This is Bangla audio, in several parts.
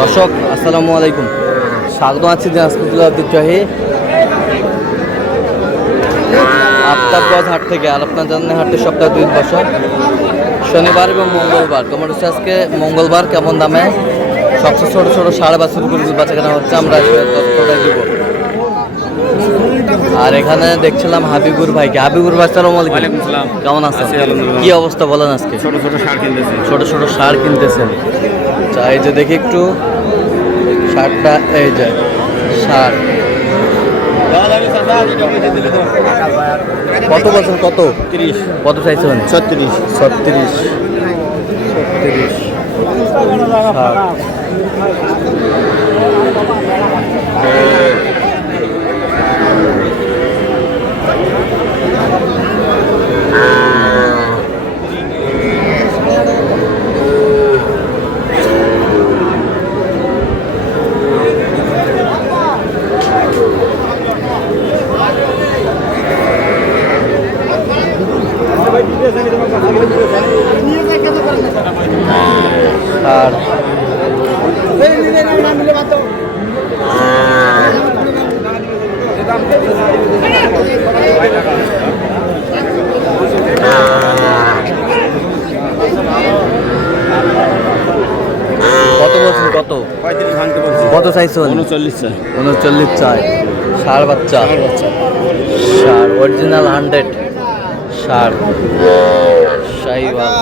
দর্শক আসসালামু আলাইকুম, স্বাগত আছি দিনাজপুর জেলার ঐতিহ্যবাহী আফতাবগঞ্জ হাট থেকে। আর আপনার জানেন হাটটি সপ্তাহে 2 বছর শনিবার এবং মঙ্গলবার। তোমার হচ্ছে আজকে মঙ্গলবার কেমন দামে সবচেয়ে ছোটো ছোটো 5.5 করে বাচ্চা কেনা হচ্ছে আমরা তথ্যটা দিব। আর এখানে দেখছিলাম হাবিবুর ভাইকে। হাবিবুর ভাই আসসালামু আলাইকুম। কেমন আছেন? কি অবস্থা বলেন? আজকে ছোট ছোট সার কিনতেছি। ছোট ছোট সার কিনতেছেন। আচ্ছা, এই যে দেখি একটু সারটা, এই যে সার কত বছর? কত 30। কত চাইছেন? 36। 36 সার। আর কত বলছেন? কত 35 ভাঙতে বলছি। কত চাইছেন? 39 চাই। 39 চাই। ষাঁড় বাচ্চা, ষাঁড় অরিজিনাল 100 ষাঁড় শাহিওয়াল।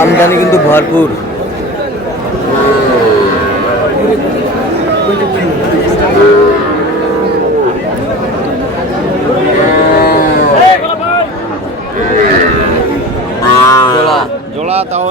আমদানি কিন্তু ভরপুর। জোড়া তাও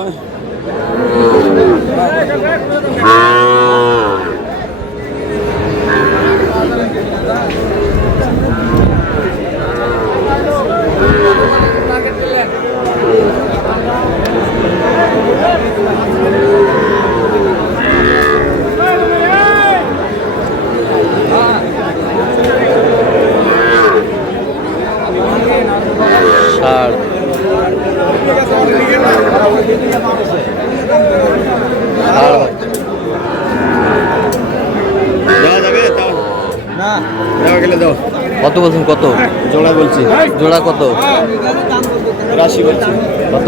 ষাঁড় দেওয়া যাবে তাও না, দেওয়া গেলে দাও। কত বলছেন? কত জোড়া বলছি। জোড়া কত? 82 বলছি। কত?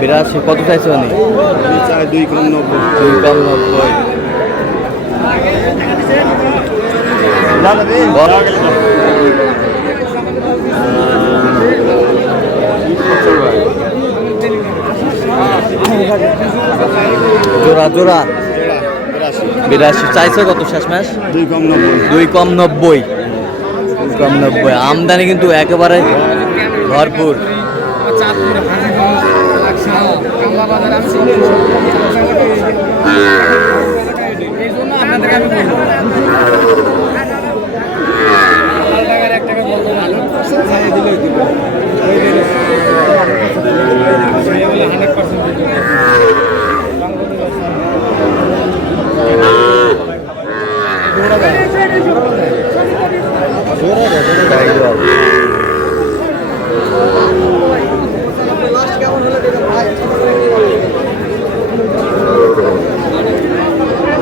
82। কত চাইছে উনি? চাই 2 কম 90। 2 কম 90। দেওয়া গেলে দাও। জোড়া জোড়া 82 চাইছে কত শেষমেশ? 2 কম 90। 2 কম 90। 2 কম 90। আমদানি কিন্তু একেবারে ভরপুর।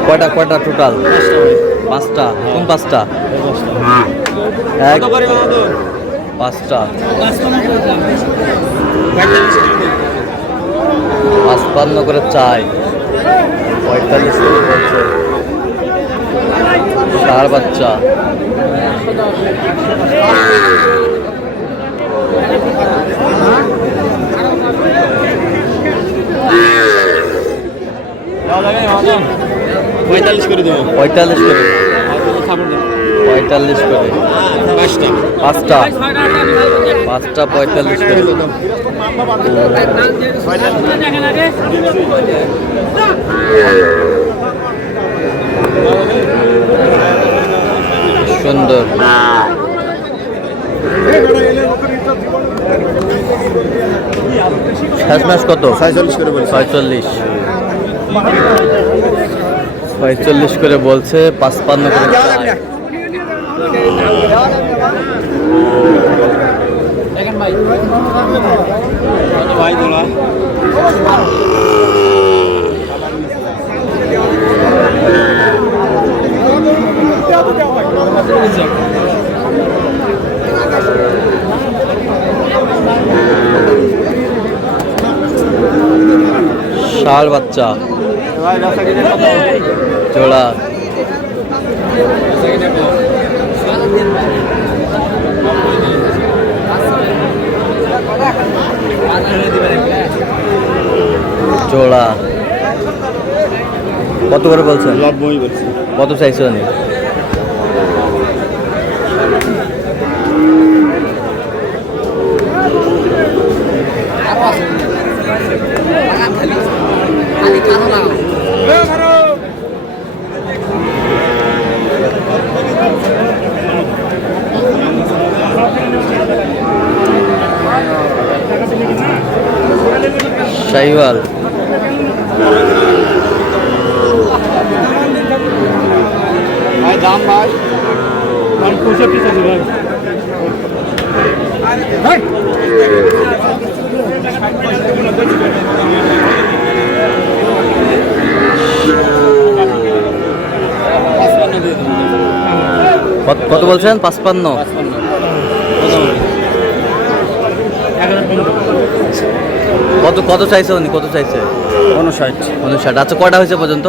কয়টা কয়টা টোটাল? 5টা। কোন 5টা? 5টা। 55 করে চাই। 45 করে বলছে। ষাঁড় বাচ্চা। পঁয়তাল্লিশ করে দেবো। 45 করে। 45 করে। 5টা 45 করে। সুন্দর। শেষ মাস কত? 46 করে বলছি। 46 করে বলছে, 55 করে। ভাই দোলা ষাঁড় বাচ্চা ভাই রাস্তা কিনে কত জোড়া জোড়া কত করে বলছেন? 90 বলছি। কত চাইছো উনি? শাহিওয়াল ভাই দাম ভাই ভাই 65 আছে ভাই কত বলছেন? 55। কত কত চাইছে উনি? কত চাইছে? 59। আচ্ছা কয়টা হয়েছে পর্যন্ত?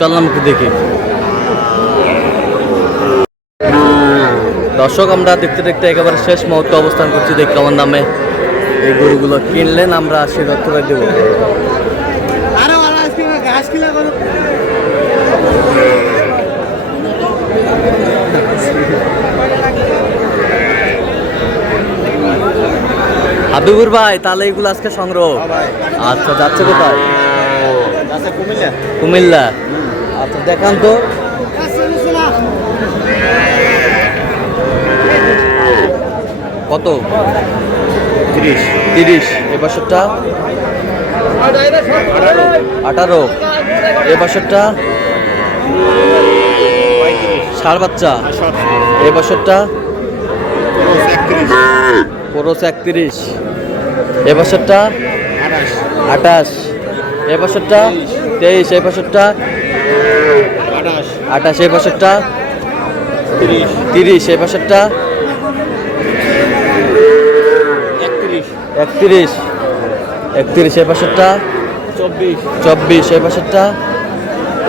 চললাম একটু দেখি। দর্শক আমরা দেখতে দেখতে একেবারে শেষ মুহূর্তে অবস্থান করছি। দেখি কেমন দামে এই গরুগুলো কিনলেন, আমরা সেই তথ্যটা দেবো। হাবিবুর ভাই তাহলে এগুলো আজকে সংগ্রহ? আচ্ছা যাচ্ছে কোথায়? কুমিল্লা। আচ্ছা দেখান তো। কত? 30। এ বছরটা 18। এ বছরটা ষাঁড় বাচ্চা। এ বছরটা 31। এ বছরটা 28। এ বছরটা 23। এ বছরটা 28। এ বছরটা 30। এ বছরটা 31। এ বছরটা 24। এ বছরটা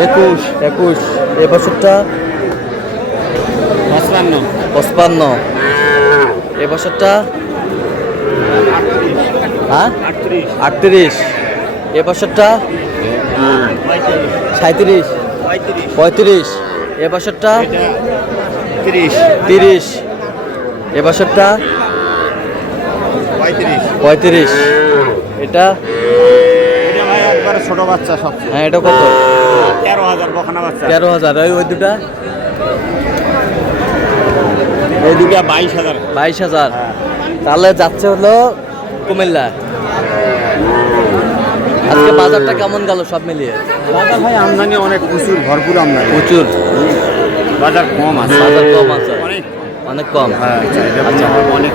21। এ বছরটা 55। এ বছরটা 38। এ বছরটা 37। 35। এ বছরটা 30। এ বছরটা 35। এটা ভাই একবারে ছোট বাচ্চা সব। হ্যাঁ এটা কত? 13,000 বকনা বাচ্চা। 13,000। ওই দুটা? এই দুটা 22,000। 22,000। তাহলে যাচ্ছে হলো কুমিল্লা। আজকে বাজারটা কেমন গেল সব মিলিয়ে? বাজার ভাই আমদানি অনেক প্রচুর, ভরপুর আমদানি। প্রচুর। বাজার কম আছে। বাজার কম আছে, অনেক অনেক কম। হ্যাঁ আচ্ছা অনেক।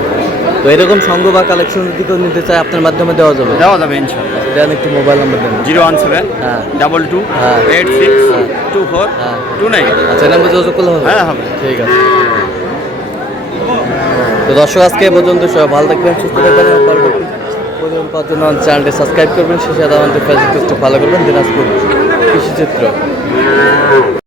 তো এরকম সংগ্রহ বা কালেকশন যদি কেউ নিতে চায় আপনার মাধ্যমে দেওয়া যাবে? দেওয়া যাবে ইনশাআল্লাহ। দেন একটু মোবাইল নাম্বার দেন। 017 হ্যাঁ 22 হ্যাঁ 86 হ্যাঁ 24 হ্যাঁ 29। আচ্ছা নাম্বার যোগাযোগ করলে হবে? হ্যাঁ হবে। ঠিক আছে। তো দর্শক আজকে এ পর্যন্ত, সবাই ভালো থাকবেন, সুস্থ থাকবেন এবং পরবর্তী প্রতিদিন পাওয়ার জন্য চ্যানেলটি সাবস্ক্রাইব করবেন। শেষে আমাদের ফেসবুক পেজটা ফলো করবেন। দিনাজপুর কৃষিচিত্র।